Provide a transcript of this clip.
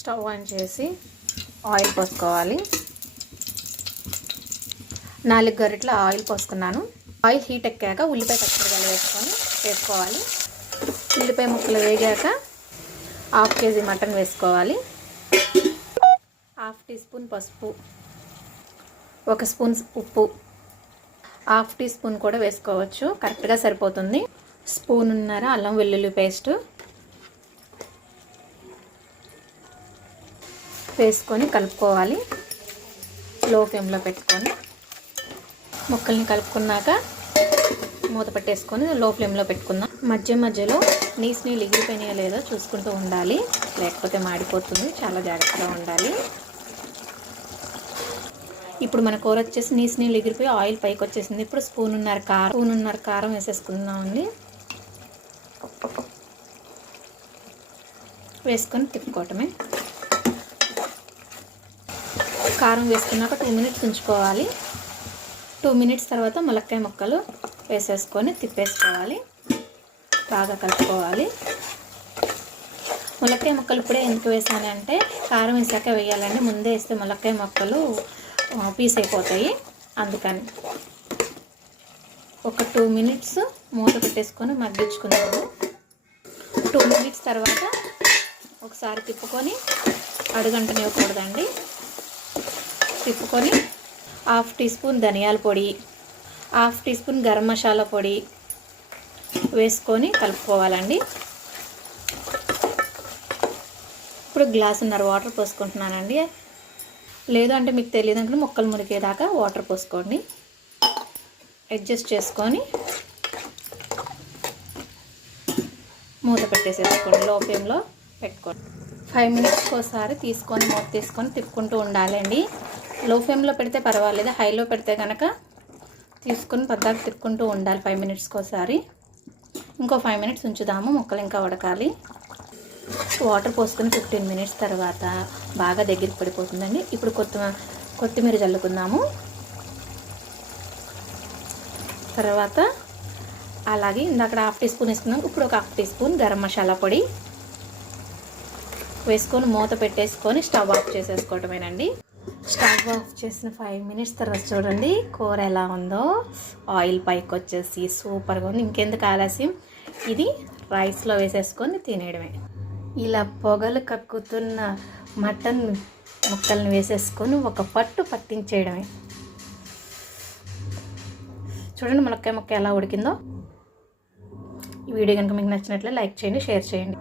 Stove on చేసి oil పోసుకోవాలి. 4 గరిటెల oil పోసుకున్నాను. Oil heat ఎక్కాక ఉల్లిపాయ పచ్చిమిరపకాయలు వేసుకోవాలి. ఉల్లిపాయ ముక్కలు వేగాక 1/2 కేజీ మటన్ వేసుకోవాలి. 1/2 టీ స్పూన్ పసుపు, 1 స్పూన్ ఉప్పు, 1/2 టీ స్పూన్ కూడా వేసుకోవచ్చు, కరెక్ట్గా సరిపోతుంది. స్పూన్నర అల్లం వెల్లుల్లి పేస్ట్ వేసుకొని కలుపుకోవాలి. లో ఫ్లేమ్లో పెట్టుకొని ముక్కల్ని కలుపుకున్నాక మూత పెట్టేసుకొని లో ఫ్లేమ్లో పెట్టుకుందాం. మధ్య మధ్యలో నీళ్ళు ఎగిరిపోయినాయో లేదో చూసుకుంటూ ఉండాలి, లేకపోతే మాడిపోతుంది. చాలా జాగ్రత్తగా ఉండాలి. ఇప్పుడు మన కూర వచ్చేసి నీళ్ళు ఎగిరిపోయి ఆయిల్ పైకి వచ్చేసింది. ఇప్పుడు స్పూన్నర కారం వేసేసుకుందామండి. వేసుకొని తిప్పుకోవటమే. కారం వేసుకున్నాక 2 మినిట్స్ ఉంచుకోవాలి. 2 మినిట్స్ తర్వాత ములక్కాయ ముక్కలు వేసేసుకొని తిప్పేసుకోవాలి. బాగా కలుపుకోవాలి. ములక్కాయ ముక్కలు ఇప్పుడే ఎందుకు వేసాను అంటే కారం వేసాక వేయాలండి. ముందే వేస్తే ములక్కాయ ముక్కలు పీస్ అయిపోతాయి, అందుకని. ఒక 2 మినిట్స్ మూత పెట్టేసుకొని మగ్గించుకున్నాము. 2 మినిట్స్ తర్వాత ఒకసారి తిప్పుకొని అడుగంటనివ్వకూడదండి. తిప్పుకొని 1/2 టీ స్పూన్ ధనియాల పొడి, 1/2 టీ స్పూన్ గరం మసాలా పొడి వేసుకొని కలుపుకోవాలండి. ఇప్పుడు గ్లాసున్నర వాటర్ పోసుకుంటున్నానండి. లేదు అంటే మీకు తెలియదు అనుకుంటే ముక్కలు మురికేదాకా వాటర్ పోసుకోండి. అడ్జస్ట్ చేసుకొని మూత పెట్టేసేసుకోండి. లో ఫ్లేమ్లో పెట్టుకోండి. 5 మినిట్స్కి ఒకసారి తీసుకొని మూత తీసుకొని తిప్పుకుంటూ ఉండాలండి. లో ఫ్లేమ్లో పెడితే పర్వాలేదు, హైలో పెడితే కనుక తీసుకొని పద్దాక తిప్పుకుంటూ ఉండాలి 5 మినిట్స్కి ఒకసారి. ఇంకో 5 మినిట్స్ ఉంచుదాము, ముక్కలు ఇంకా ఉడకాలి. వాటర్ పోసుకొని 15 మినిట్స్ తర్వాత బాగా దగ్గరికి పడిపోతుందండి. ఇప్పుడు కొత్తిమీర చల్లుకుందాము. తర్వాత అలాగే ఇందాక 1/2 టీ స్పూన్ వేసుకున్నాము. ఇప్పుడు ఒక 1/2 టీ స్పూన్ గరం మసాలా పొడి వేసుకొని మూత పెట్టేసుకొని స్టవ్ ఆఫ్ చేసేసుకోవటమేనండి. స్టవ్ ఆఫ్ చేసిన 5 మినిట్స్ తర్వాత చూడండి కూర ఎలా ఉందో. ఆయిల్ పైకి వచ్చేసి సూపర్గా ఉంది. ఇంకెందుకు ఆలస్యం, ఇది రైస్లో వేసేసుకొని తినేయడమే. ఇలా పొగలు కక్కుతున్న మటన్ ముక్కల్ని వేసేసుకొని ఒక పట్టు పట్టించేయడమే. చూడండి ములక్కాయ ముక్క ఎలా ఉడికిందో. ఈ వీడియో కనుక మీకు నచ్చినట్లయితే లైక్ చేయండి, షేర్ చేయండి.